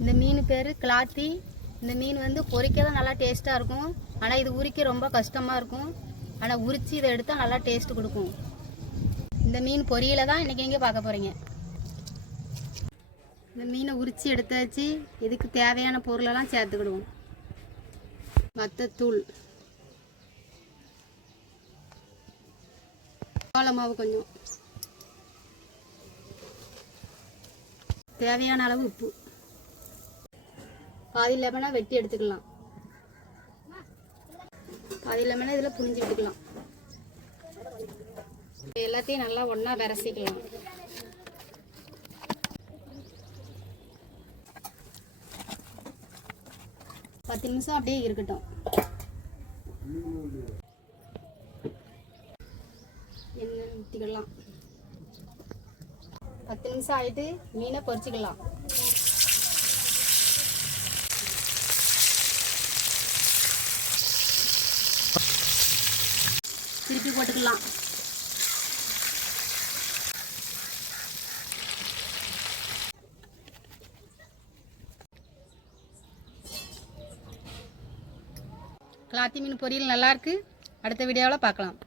இந்த மீன் பேர் கிளாத்தி. இந்த மீன் வந்து பொரிக்க தான் நல்லா டேஸ்ட்டாக இருக்கும். ஆனால் இது உரிக்க ரொம்ப கஷ்டமாக இருக்கும். ஆனால் உரித்து இதை எடுத்தால் நல்லா டேஸ்ட்டு கொடுக்கும். இந்த மீன் பொரியலை தான் இன்றைக்கி நீங்கள் பார்க்க போகிறீங்க. இந்த மீனை உரித்து எடுத்தாச்சு. இதுக்கு தேவையான பொருளெல்லாம் சேர்த்துக்கிடுவோம். வத்தத்தூள், சோள மாவு கொஞ்சம், தேவையான அளவு உப்பு, பாதி லெமனை வெட்டி எடுத்துக்கலாம். பாதி லெமனை இதில் புழிஞ்சு விட்டுக்கலாம். எல்லாத்தையும் நல்லா ஒன்றா விரசிக்கலாம். பத்து நிமிஷம் அப்படியே இருக்கட்டும். எண்ணெய் ஊற்றிக்கலாம். 10 நிமிஷம் ஆகிட்டு மீனை பொரிச்சிக்கலாம். திருப்பி போட்டுக்கலாம். கிளாத்தி மீன் பொரியல் நல்லாயிருக்கு. அடுத்த வீடியோவில் பார்க்கலாம்.